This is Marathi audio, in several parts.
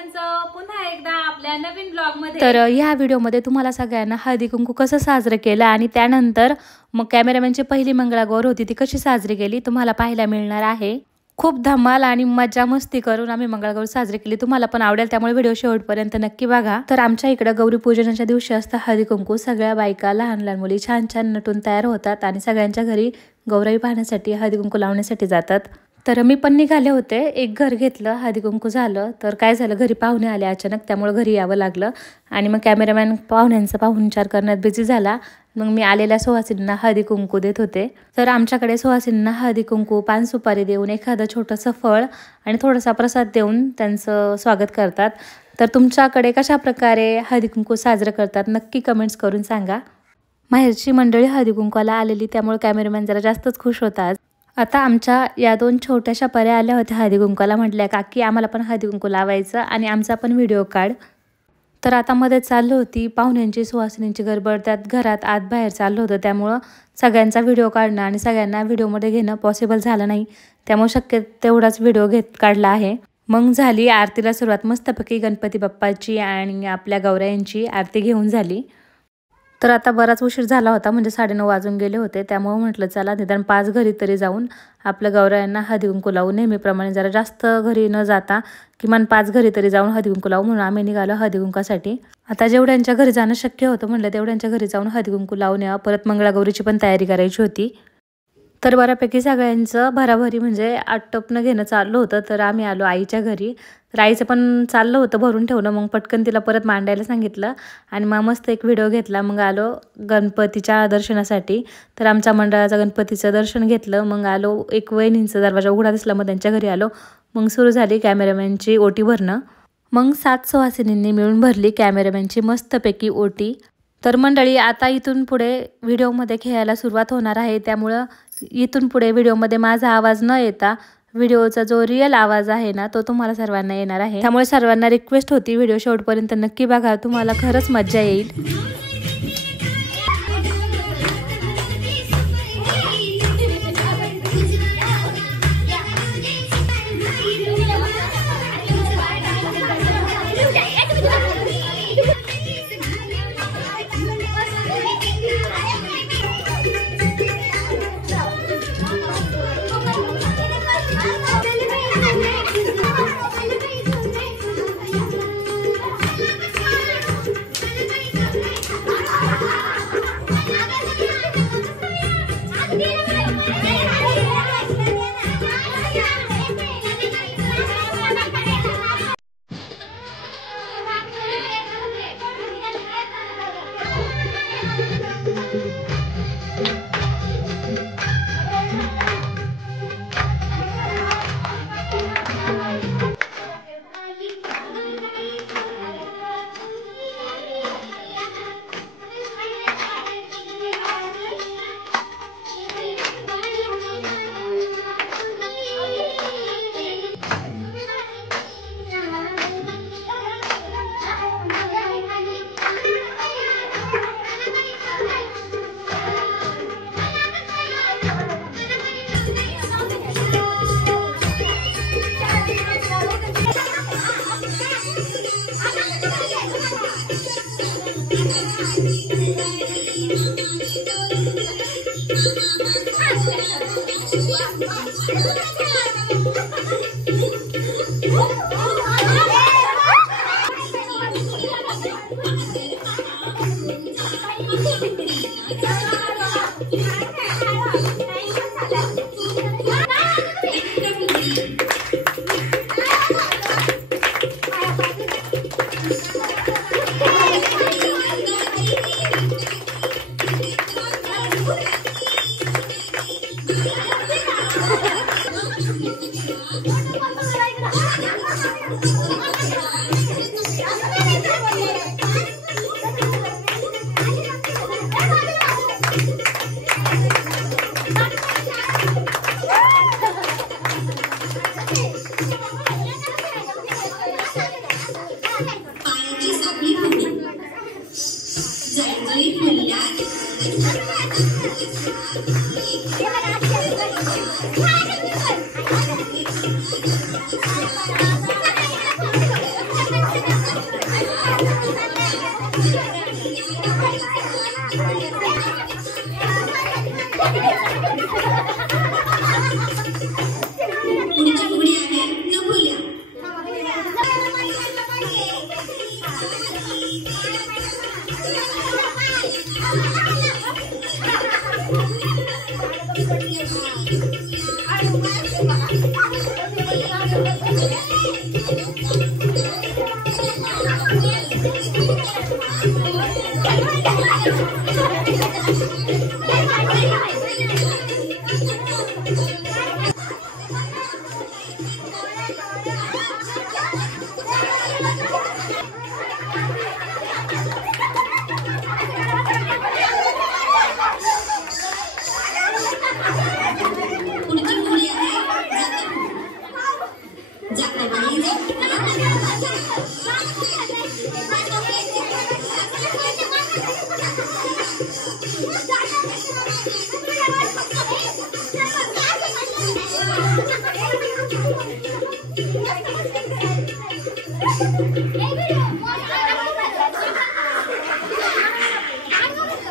सगळ्यांचं पुन्हा एकदा आपल्या नवीन ब्लॉग मध्ये। तर ह्या व्हिडिओमध्ये तुम्हाला सगळ्यांना हळदी कुंकू कसं साजरं केलं आणि त्यानंतर मग कॅमेरामॅनची पहिली मंगळागौर होती ती कशी साजरी केली तुम्हाला पाहायला मिळणार आहे। खूप धमाल आणि मजा मस्ती करून आम्ही मंगळागौर साजरी केली। तुम्हाला पण आवडेल त्यामुळे व्हिडिओ शेवटपर्यंत नक्की बघा। तर आमच्या इकडे गौरी पूजनाच्या दिवशी असतं हळदी कुंकू। सगळ्या बायका लहान लहान मुली छान छान नटून तयार होतात आणि सगळ्यांच्या घरी गौराई पाहण्यासाठी हळदी कुंकू लावण्यासाठी जातात। तर मी पण निघाले होते, एक घर घेतलं, हळदी कुंकू झालं। तर काय झालं घरी पाहुणे आले अचानक, त्यामुळे घरी यावं लागलं आणि मग कॅमेरामॅन पाहुण्यांचा पाहुणचार करण्यात बिझी झाला। मग मी आलेल्या सुवासिनींना हळदी कुंकू देत होते। तर आमच्याकडे सुवासिनींना हळदी कुंकू पान सुपारी देऊन एखादं छोटंसं फळ आणि थोडासा प्रसाद देऊन त्यांचं स्वागत करतात। तर तुमच्याकडे कशा प्रकारे हळदी कुंकू साजरं करतात नक्की कमेंट्स करून सांगा। माहेरची मंडळी हळदी कुंकूला आलेली त्यामुळे कॅमेरामॅन जरा जास्तच खुश होता। आता आमच्या या दोन छोट्याशा पर्या आल्या होत्या हळदी कुंकूला। म्हटल्या काकी आम्हाला पण हळदी कुंकू लावायचं आणि आमचा पण व्हिडिओ काढ। तर आता मध्ये चालू होती पाहुण्यांची सुवासिनींची गडबड, त्यात घरात आत बाहेर चालू होतं, त्यामुळं सगळ्यांचा व्हिडिओ काढणं आणि सगळ्यांना व्हिडिओमध्ये घेणं पॉसिबल झालं नाही, त्यामुळे शक्य तेवढाच व्हिडिओ काढला आहे। मग झाली आरतीला सुरुवात, मस्तपैकी गणपती बाप्पाची आणि आपल्या गौरायांची आरती घेऊन झाली। तर आता बराच उशीर झाला होता, म्हणजे 9:30 वाजून गेले होते, त्यामुळे म्हटलं चला निदान 5 घरी तरी जाऊन आपल्या गौरायांना हळदी कुंकू लावू। नेहमीप्रमाणे जरा जास्त घरी न जाता किमान 5 घरी तरी जाऊन हळदी कुंकू लावू म्हणून आम्ही निघालो हळदी कुंकासाठी। आता जेवढ्यांच्या घरी जाणं शक्य होतं म्हटलं तेवढ्यांच्या घरी जाऊन हळदी कुंकू लावून यावं, परत मंगळागौरीची पण तयारी करायची होती। तर बऱ्यापैकी सगळ्यांचं भराभरी म्हणजे आटपणं घेणं चाललं होतं। तर आम्ही आलो आईच्या घरी, तर आईचं पण चाललं होतं भरून ठेवणं, मग पटकन तिला परत मांडायला सांगितलं आणि मग मस्त एक व्हिडिओ घेतला। मग आलो गणपतीच्या दर्शनासाठी, तर आमच्या मंडळाचं गणपतीचं दर्शन घेतलं। मग आलो, एक वहिनींचा दरवाजा उघडा दिसला, मग त्यांच्या घरी आलो। मग सुरू झाली कॅमेरामॅनची ओटी भरणं। मग 7 सुवासिनींनी मिळून भरली कॅमेरामॅनची मस्तपैकी ओटी। तर मंडळी आता इथून पुढे व्हिडिओमध्ये खेळायला सुरुवात होणार आहे, त्यामुळं इथून पुढे व्हिडिओमध्ये माझा आवाज न येता व्हिडिओचा जो रिअल आवाज आहे ना तो तुम्हाला सर्वांना येणार आहे। त्यामुळे सर्वांना रिक्वेस्ट होती व्हिडिओ शेवटपर्यंत नक्की बघा, तुम्हाला खरंच मजा येईल।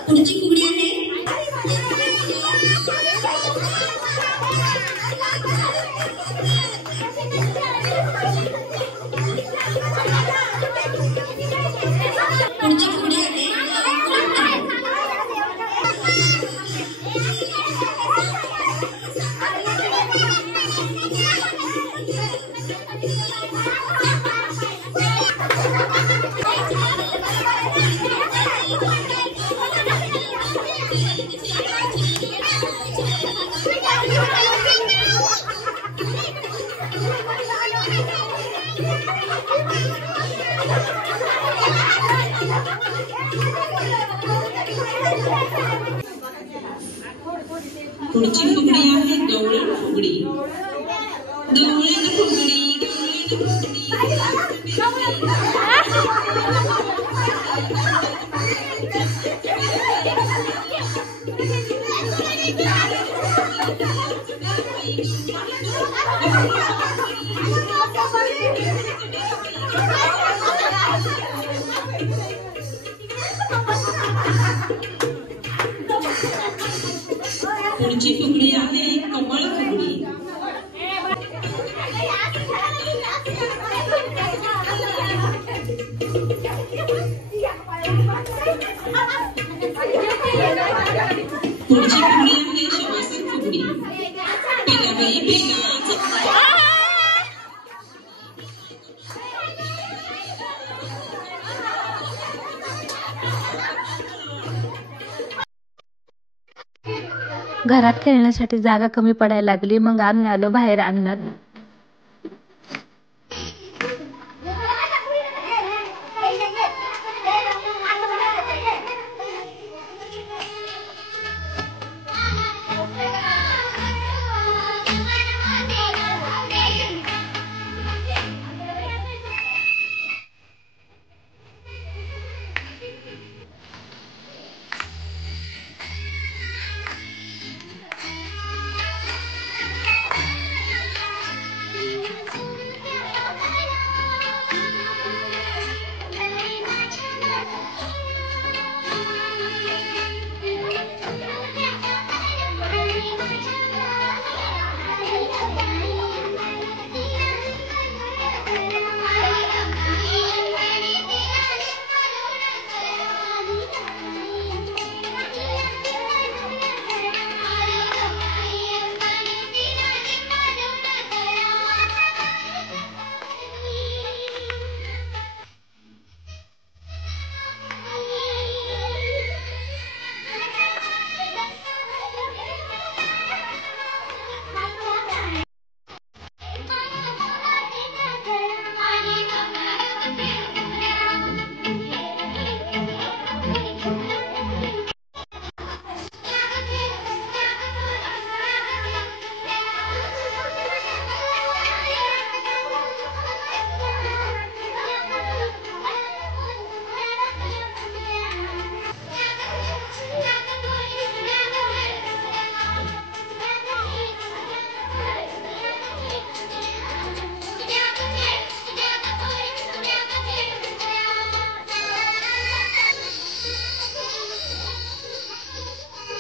पुढची फुगडी आहे पुढची फुगडी आहे गवळण फुगडी. गवळण फुगडी, पुढची फुगडी आहे कमळ फुगडी. पुढची फुगडी आहे शवासन फुगडी. पेलाबाई पेला घरात खेळण्यासाठी जागा कमी पडायला लागली, मग आम्ही आलो बाहेर अंगणात.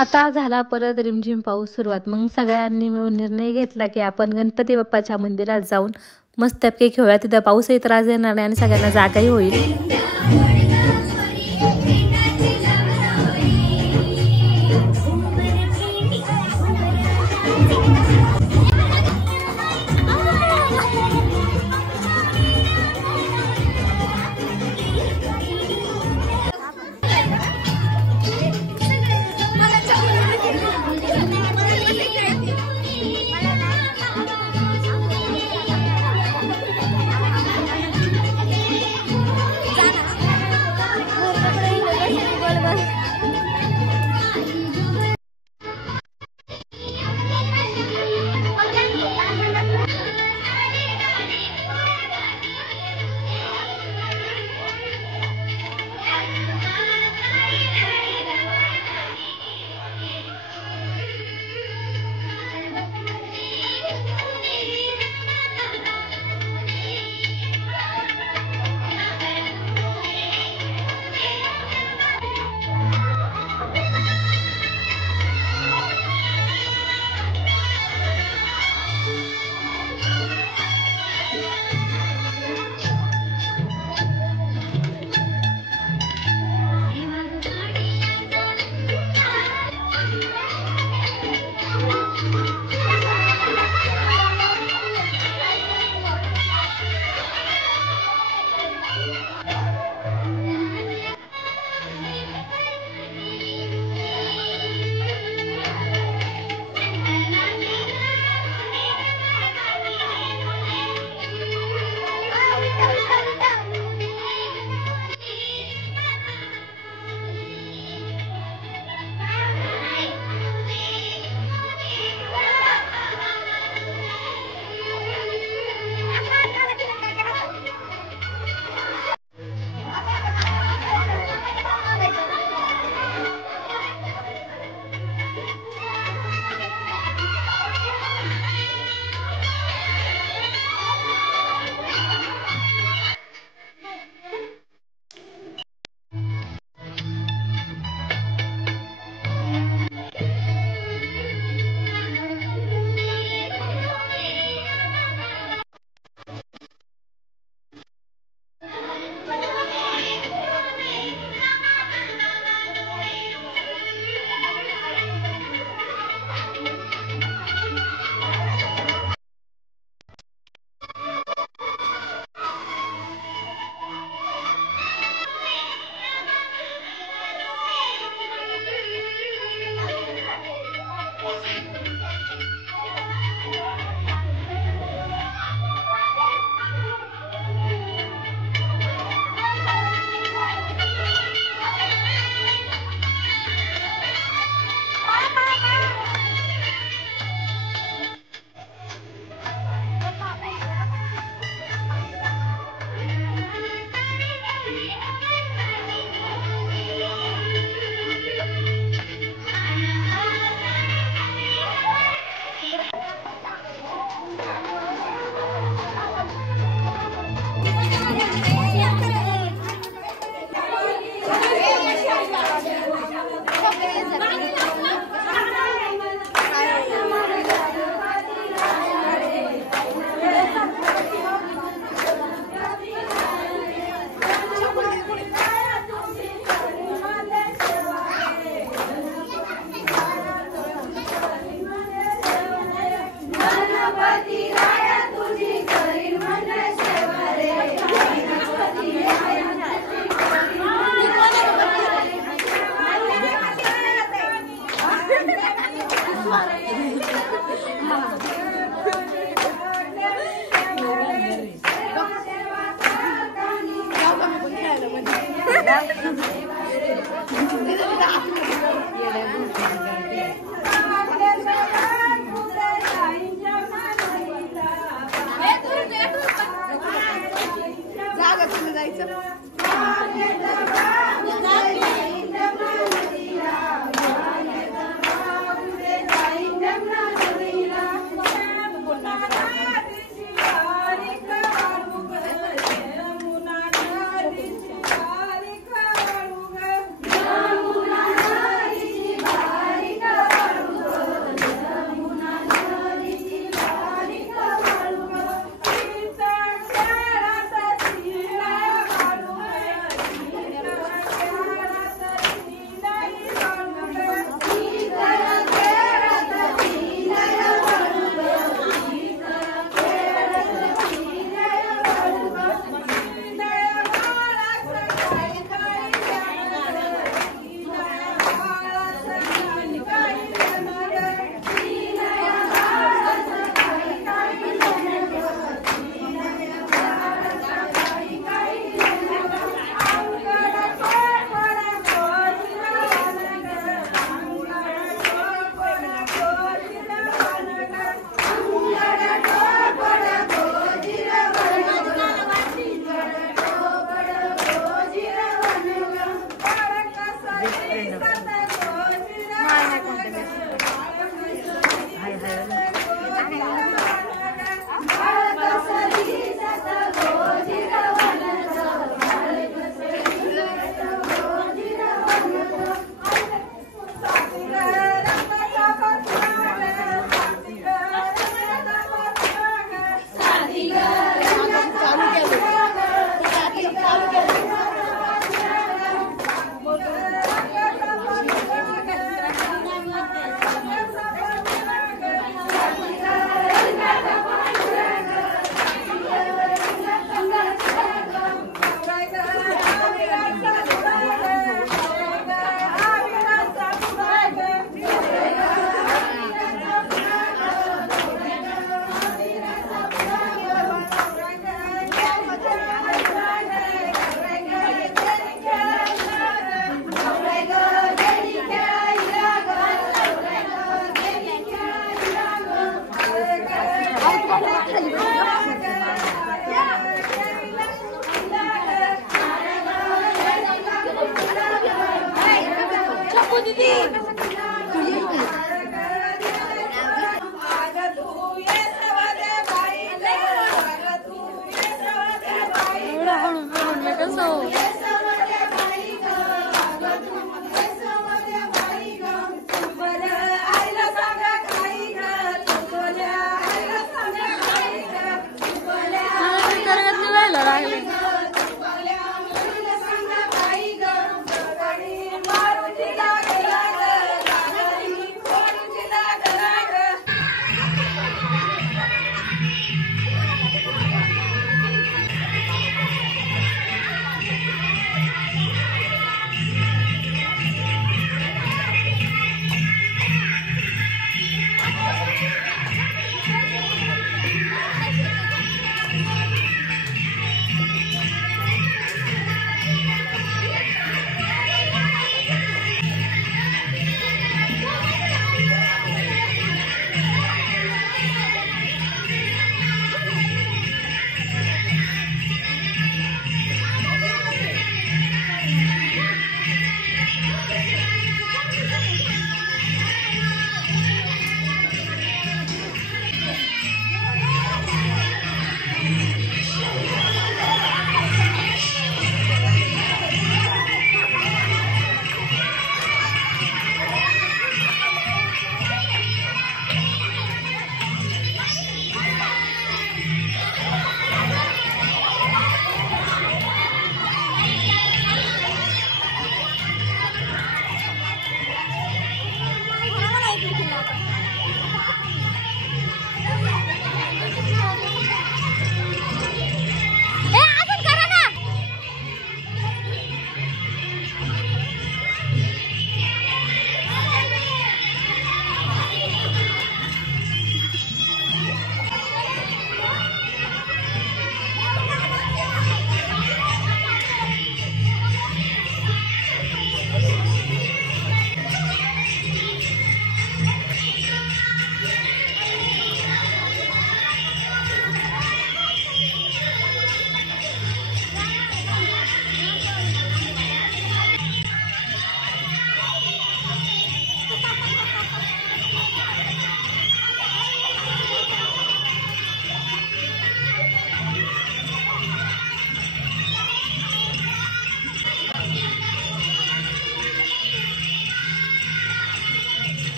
आता झाला परत रिमझिम पाऊस सुरुवात. मग सगळ्यांनी मिळून निर्णय घेतला की आपण गणपती बाप्पाच्या मंदिरात जाऊन मस्तपैकी खेळूया. तिथं पाऊसही त्रास देणार नाही आणि सगळ्यांना जागाही होईल.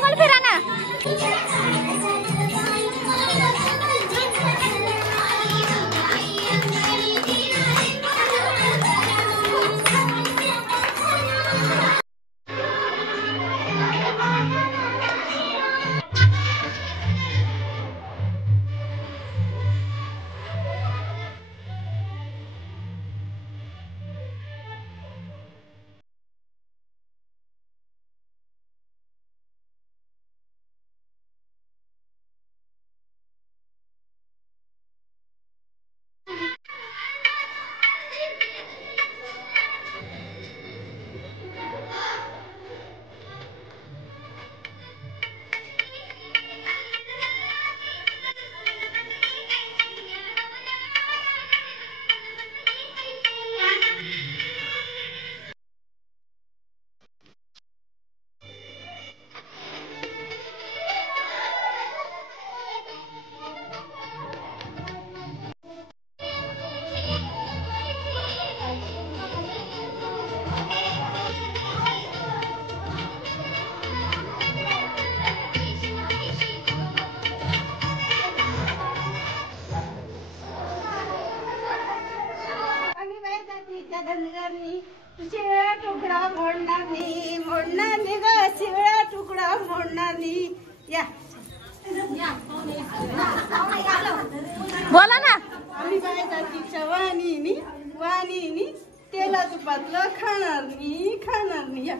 गोल गोल फिरा ना. शिळा तुकडा मोडणार नाही ग, शिळा तुकडा मोडणार नाही. या बोला ना. आम्ही बाय जातीच्या वाणीनी वाणीनी तेला तुपातलं खाणार नाही. या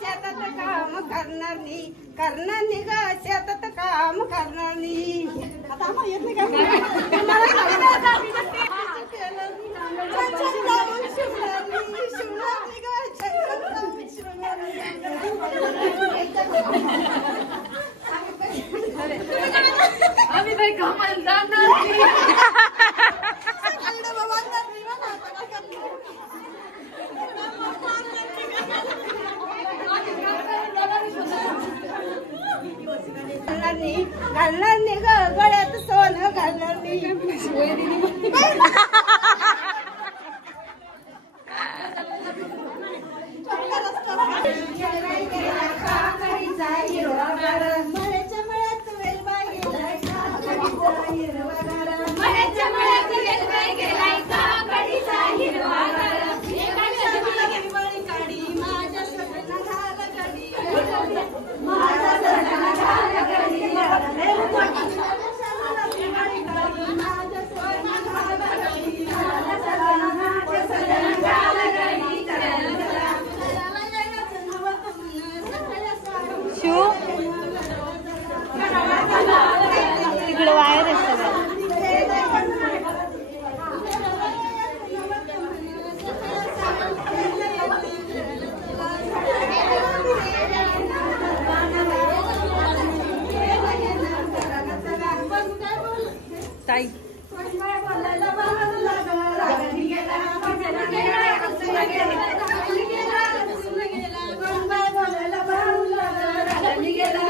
शेतात काम करणार नाही ग, शेतात काम करणार नाही. आता आम्हाला येत नाही का? आम्ही बाई कामाला जाणार नाही. घालणार नाही ग, गळ्यात सोनं घालणार नाही. तिकडे वायर आहे सगळं. ताई गेला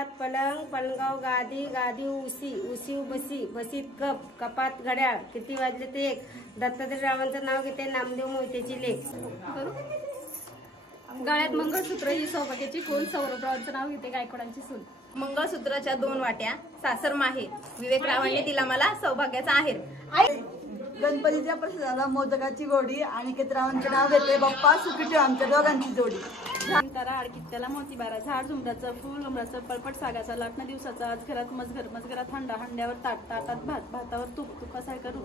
पलंगात पलंग, पलंगाव गादी, गादी उसी, उसी बसी, बसीत कप, कपात घड्याळ, किती वाजले ते एक. दत्तात्रय रावांचं नाव घेते, नामदेव मोहितेची लेख. गळ्यात मंगळसूत्र ही सौभाग्याची कोण, सौरभरावांचं नाव घेते, गायकवाडांची सून. मंगळसूत्राच्या 2 वाट्या, सासर माहेर, विवेक रावांनी दिला मला सौभाग्याचा आहेर. गणपतीच्या प्रसादाला मोदकाची गोडी, आणि रावांचं नाव घेते, बाप्पा सुखी ठेव आमच्या दोघांची जोडी. तारा आडकित्त्याला मोतीबारा, झाड झुमडाचं फुल उमराचं, पळपट सागाचा, लाटणं दिवसाचा, आज घरात मजघर, मजघरात हंडा, हंड्यावर ताट, ताटात भात, भातावर तूप, तुपासारखं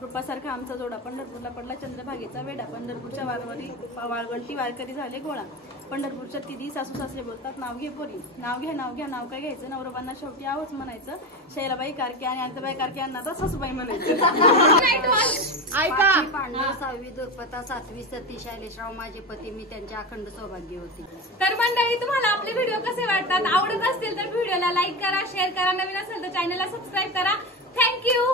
रूपासारखा आमचा जोडा. पंढरपूरला पडला चंद्रभागेचा वेडा, पंढरपूरच्या वारवारी वाळवंटी वारकरी झाले गोळा. पंढरपूरच्या तिधी सासू सासरे बोलतात, नाव घे पोरी, नाव घ्या, नाव घ्या, नाव काय घ्यायचं, नवरोबांना शेवटी आवच म्हणायचं. शैलाबाई कारके आणि अंतबाई कारके यांना तर सासूबाई म्हणायचं. ऐका, 6वी दुर्पता, 7वी सती, शैलेशराव माझे पती, मी त्यांचे अखंड सौभाग्य होते. तर मंडळी, तुम्हाला आपले व्हिडिओ कसे वाटतात? आवडत असतील तर व्हिडिओला लाईक करा, शेअर करा, नवीन असेल तर चॅनलला सबस्क्राईब करा. थँक्यू.